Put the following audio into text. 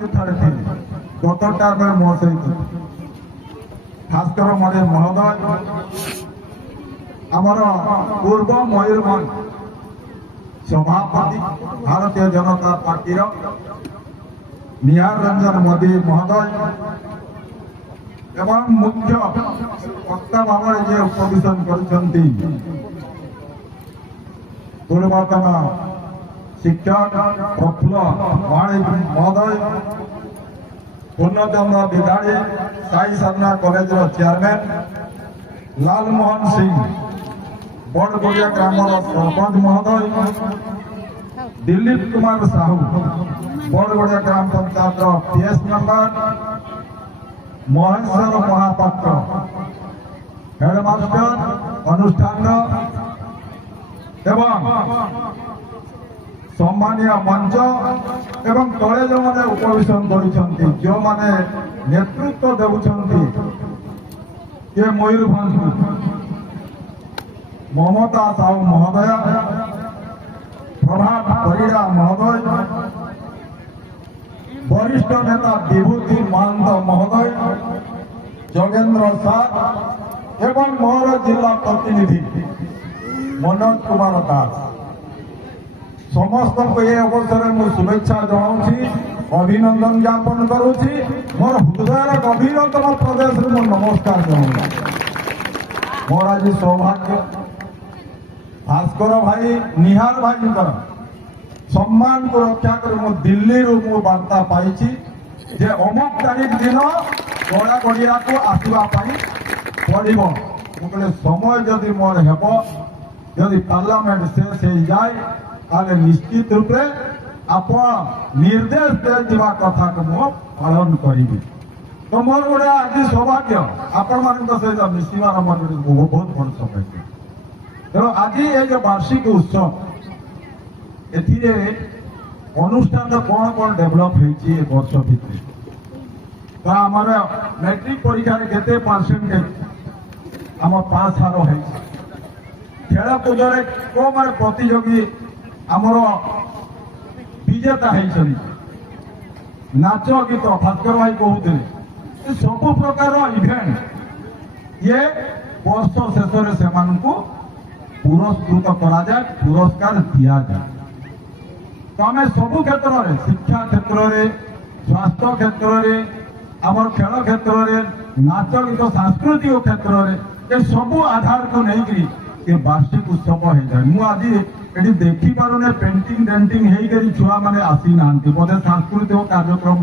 गतटा में मो सहित भास्कर मणि महोदय आमर पूर्व मयूरभंज सभापति भारतीय जनता पार्टी निहार रंजन मोदी महोदय एवं मुख्य वक्ता भाव जे उपवेशन कर पूर्वतन शिक्षक प्रफुल्ल वाणी महोदय पूर्णचंद्र बिगाड़ी साई साधना कॉलेज चेयरमैन लालमोहन सिंह बड़गड़िया ग्राम सरपंच महोदय दिलीप कुमार साहू बड़गड़िया ग्राम panchayat PS member Maheswar Mahapatra headmaster अनुष्ठान एवं सम्मानीय मंच एवं तले जो मैंने उपवेशन कर जो मैंने नेतृत्व देउछंती ये मयूरभंज ममता साहू महोदय प्रभात परिड़ा महोदय वरिष्ठ नेता विभूति महंत महोदय जोगेंद्र साह एवं मोर जिला प्रतिनिधि मनोज कुमार दास समस्त को ये अवसर में शुभेच्छा जनाऊँगी अभिनंदन ज्ञापन करुँची मोर हृदय गभीरतम प्रदेश में नमस्कार जनाऊँगी मोर आज सौभाग्य भास्कर भाई निहार भाई सम्मान को रक्षा कर दिल्ली मु वार्ता पाई जे अमुक तारीख दिन गड़ागड़िया को आसवा पड़ो मुझे समय जदि मोर हेब जदि पार्लियामेंट शेष हो जाए ताले निश्चित रूप से आप निर्देश दे कथा को मु पालन करी तो मोर गोटे आज सौभाग्य आपण मान सहित मिसार मोर बहुत बड़ सौभाग्य तेणु आज ये जो वार्षिक उत्सव ए अनुष्ठान कौन कौन डेभलप होती वर्ष भितर तो आम मैट्रिक परीक्षा केते परसेंटेज आम पास हार है खेल कूद को मारे प्रतियोगी आमर विजेता होती नाच गीत भास्कर भाई कहते सब प्रकार इवेंट ये वर्ष शेष से पुरस्कृत करा जाए पुरस्कार दिया जाए तो आम सबु क्षेत्र में शिक्षा क्षेत्र में स्वास्थ्य क्षेत्र में आम खेल क्षेत्र में नाच गीत सांस्कृतिक क्षेत्र में ये सबू आधार को लेकिन ये वार्षिक उत्सव हो जाए मुझे आज ये देखी पारे पेंटिंग डेंटिंग छुआ मैंने आसी ना बोधे सांस्कृतिक कार्यक्रम